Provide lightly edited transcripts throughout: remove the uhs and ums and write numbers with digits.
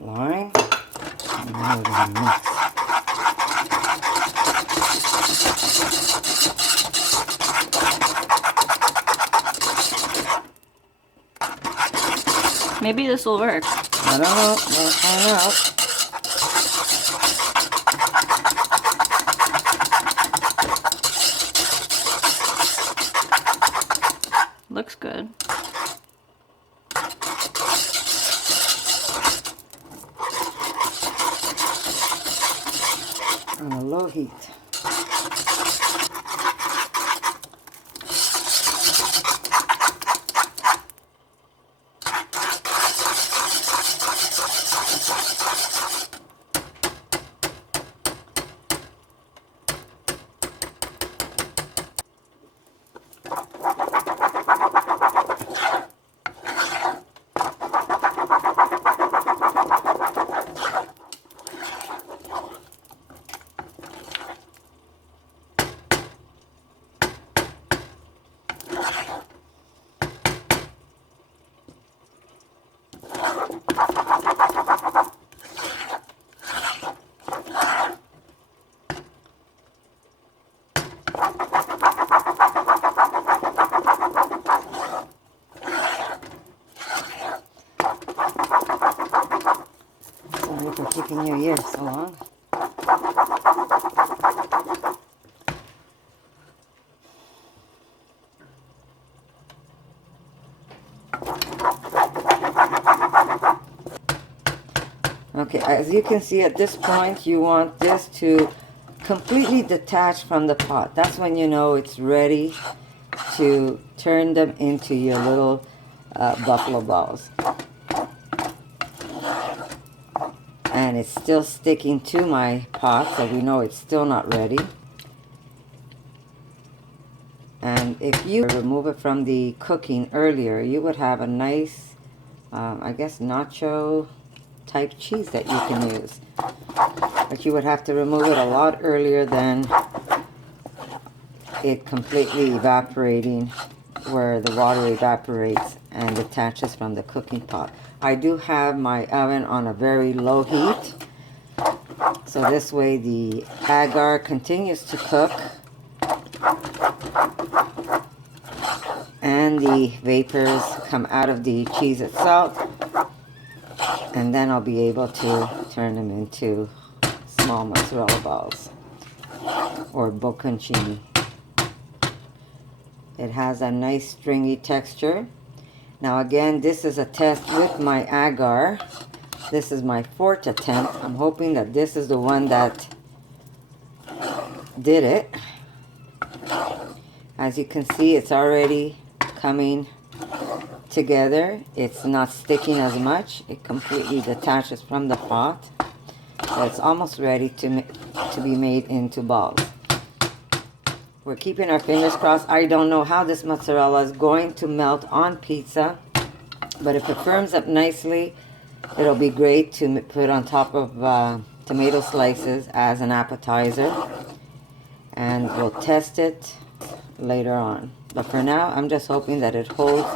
line. And now we're going to mix. Maybe this will work. I don't know. We'll find out. Looks good. On a low heat. Sorry for keeping you here so long. Okay, as you can see at this point, you want this to completely detach from the pot. That's when you know it's ready to turn them into your little buffalo balls. And it's still sticking to my pot, so we know it's still not ready. And if you remove it from the cooking earlier, you would have a nice, I guess, nacho type cheese that you can use. But you would have to remove it a lot earlier than it completely evaporating, where the water evaporates and detaches from the cooking pot. I do have my oven on a very low heat, so this way the agar continues to cook and the vapors come out of the cheese itself, and then I'll be able to turn them into small mozzarella balls or bocconcini. It has a nice stringy texture. Now again, this is a test with my agar. This is my 4th attempt. I'm hoping that this is the one that did it. As you can see, it's already coming together. It's not sticking as much. It completely detaches from the pot. So it's almost ready to be made into balls. We're keeping our fingers crossed. I don't know how this mozzarella is going to melt on pizza, but if it firms up nicely, it'll be great to put on top of tomato slices as an appetizer. And we'll test it later on. But for now, I'm just hoping that it holds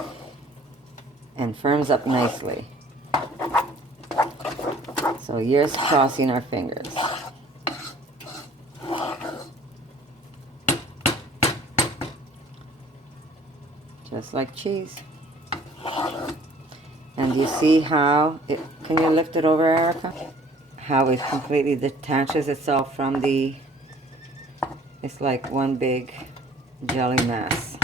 and firms up nicely. So here's crossing our fingers. Just like cheese. And you see how it, can you lift it over, Erica? How it completely detaches itself from the, it's like one big jelly mass.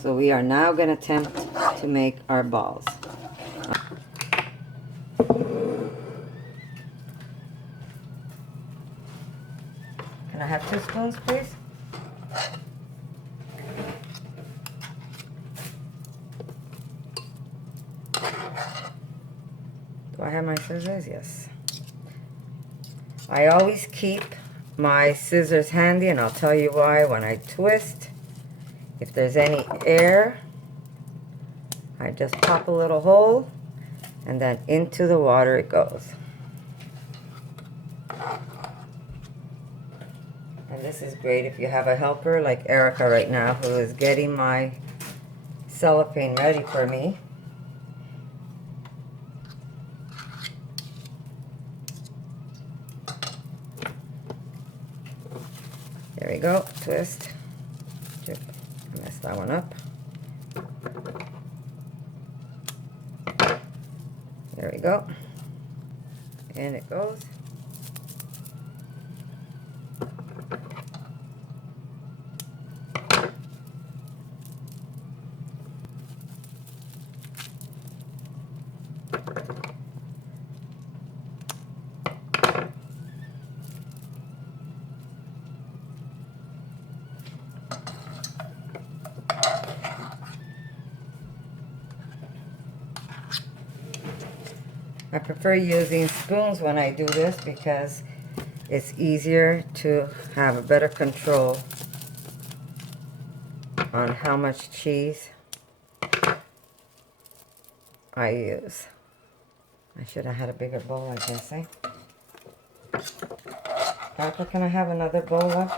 So we are now going to attempt to make our balls. Can I have 2 spoons, please? Do I have my scissors? Yes. I always keep my scissors handy, and I'll tell you why. When I twist, if there's any air, I just pop a little hole, and then into the water it goes. And this is great if you have a helper like Erica right now, who is getting my cellophane ready for me. we go. Twist. Mess that one up. There we go. And it goes. I prefer using spoons when I do this because it's easier to have a better control on how much cheese I use. I should have had a bigger bowl, I guess, eh? Papa, can I have another bowl of?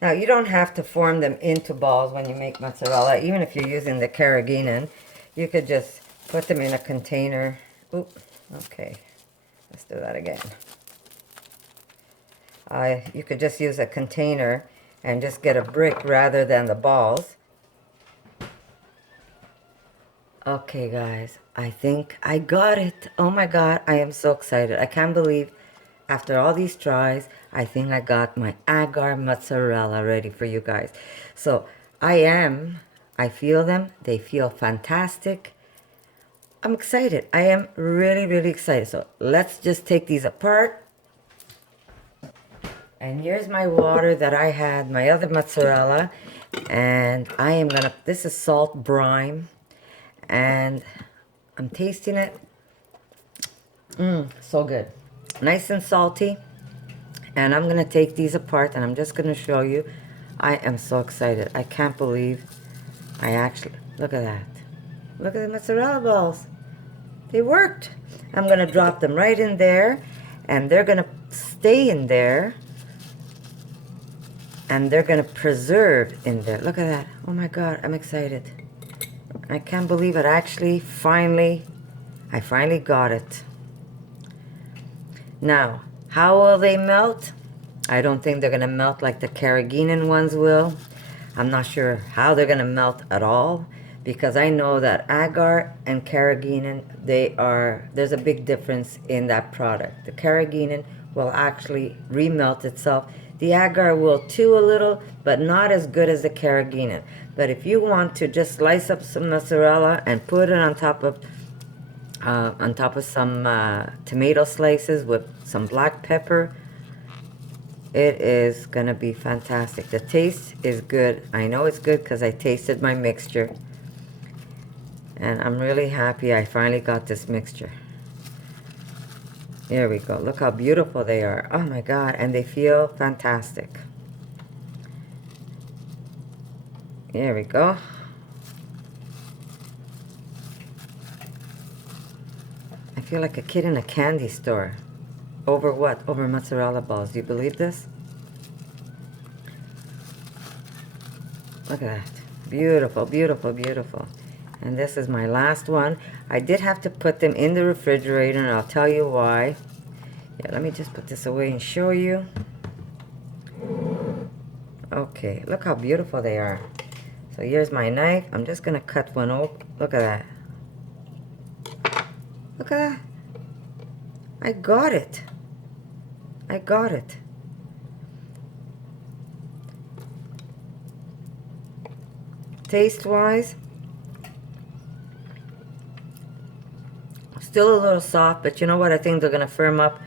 Now, you don't have to form them into balls when you make mozzarella. Even if you're using the carrageenan, you could just put them in a container. Oop, okay. Let's do that again. You could just use a container and just get a brick rather than the balls. Okay, guys, I think I got it. Oh my God, I am so excited. I can't believe after all these tries, I think I got my agar mozzarella ready for you guys. So I feel them. They feel fantastic. I'm excited. I am really, really excited. So let's just take these apart. And here's my water that I had, my other mozzarella. And I am gonna, this is salt brine. And I'm tasting it. So good. Nice and salty. And I'm gonna take these apart and I'm just gonna show you. I am so excited. I can't believe I actually, look at that. Look at the mozzarella balls. They worked. I'm gonna drop them right in there and they're gonna stay in there and they're gonna preserve in there. Look at that. Oh my God, I'm excited. I can't believe it. I finally got it. Now, how will they melt? I don't think they're gonna melt like the carrageenan ones will. I'm not sure how they're gonna melt at all because I know that agar and carrageenan, there's a big difference in that product. The carrageenan will actually remelt itself. The agar will too a little, but not as good as the carrageenan. But if you want to just slice up some mozzarella and put it on top of some tomato slices with some black pepper, it is gonna be fantastic. The taste is good. I know it's good because I tasted my mixture. And I'm really happy I finally got this mixture. There we go. Look how beautiful they are. Oh my God, and they feel fantastic. There we go. I feel like a kid in a candy store. Over what? Over mozzarella balls. Do you believe this? Look at that. Beautiful, beautiful, beautiful. And this is my last one. I did have to put them in the refrigerator, and I'll tell you why. Yeah, let me just put this away and show you. Okay, look how beautiful they are. So here's my knife. I'm just gonna cut one open. Look at that. Look at that. I got it. I got it. Taste-wise, still a little soft, but you know what? I think they're gonna firm up.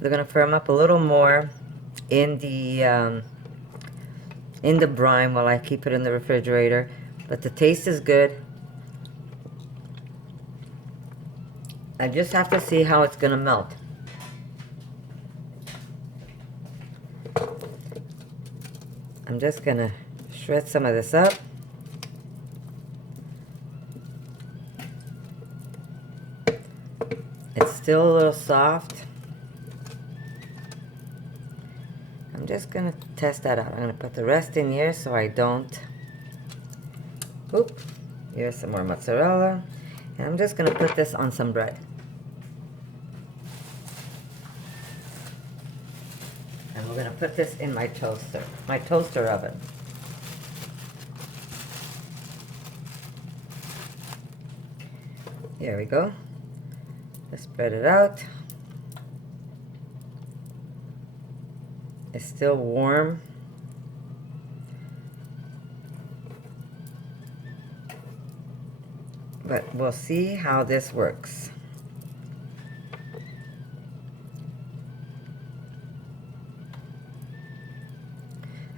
They're gonna firm up a little more in the brine while I keep it in the refrigerator. But the taste is good. I just have to see how it's gonna melt. I'm just gonna shred some of this up. It's still a little soft. I'm just gonna test that out. I'm going to put the rest in here so I don't. Oop. Here's some more mozzarella. And I'm just going to put this on some bread. And we're going to put this in my toaster oven. Here we go. Let's spread it out. It's still warm. But we'll see how this works.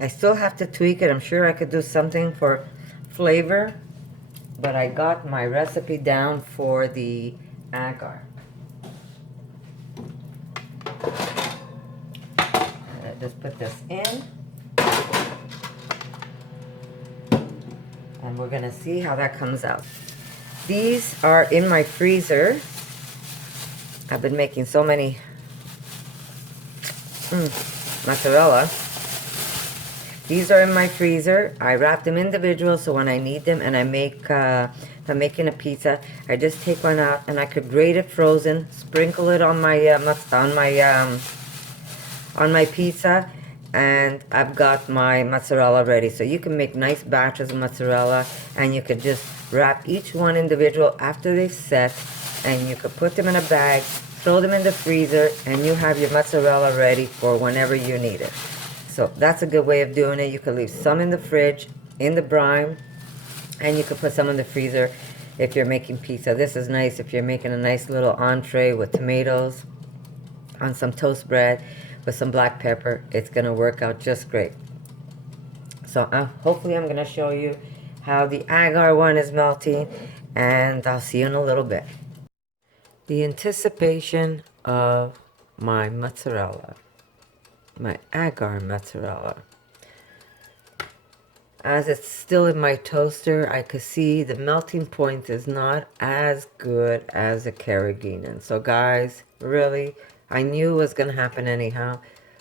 I still have to tweak it. I'm sure I could do something for flavor, but I got my recipe down for the agar. Just put this in, and we're gonna see how that comes out. These are in my freezer. I've been making so many mozzarella. These are in my freezer. I wrap them individual so when I need them and I make, if I'm making a pizza, I just take one out and I could grate it frozen, sprinkle it on my pizza, and I've got my mozzarella ready. So you can make nice batches of mozzarella, and you could just wrap each one individual after they've set, and you could put them in a bag, throw them in the freezer, and you have your mozzarella ready for whenever you need it. So that's a good way of doing it. You could leave some in the fridge, in the brine, and you could put some in the freezer if you're making pizza. This is nice if you're making a nice little entree with tomatoes on some toast bread with some black pepper. It's going to work out just great. So hopefully I'm going to show you how the agar one is melting, and I'll see you in a little bit. The anticipation of my mozzarella, my agar mozzarella. As it's still in my toaster, I could see the melting point is not as good as the carrageenan. So guys, really, I knew it was going to happen anyhow.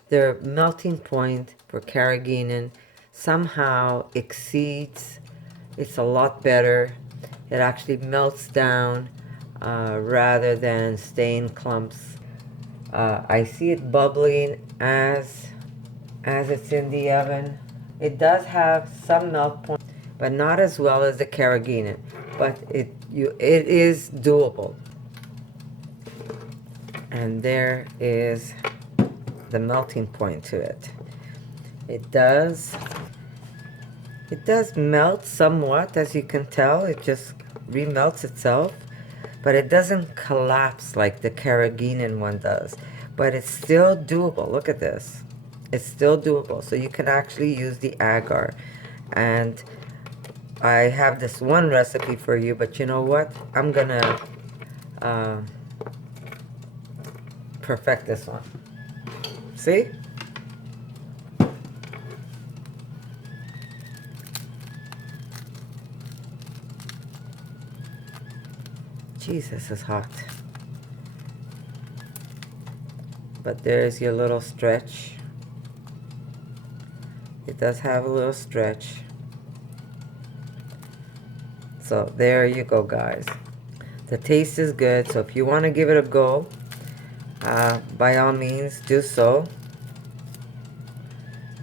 The melting point for carrageenan somehow exceeds. It's a lot better. It actually melts down rather than staying clumps. I see it bubbling as it's in the oven. It does have some melt point, but not as well as the carrageenan. But it is doable. And there is the melting point to it. It does melt somewhat, as you can tell. It just remelts itself, but it doesn't collapse like the carrageenan one does. But it's still doable. Look at this. It's still doable. So you can actually use the agar. And I have this one recipe for you, but you know what? I'm gonna perfect this one. See? Jesus, is hot. But there's your little stretch. It does have a little stretch. So there you go, guys. The taste is good, so if you want to give it a go, by all means do so.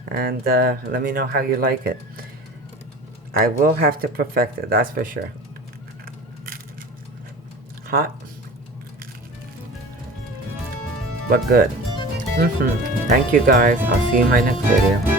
And let me know how you like it. I will have to perfect it, that's for sure. Hot, but good. Thank you guys. I'll see you in my next video.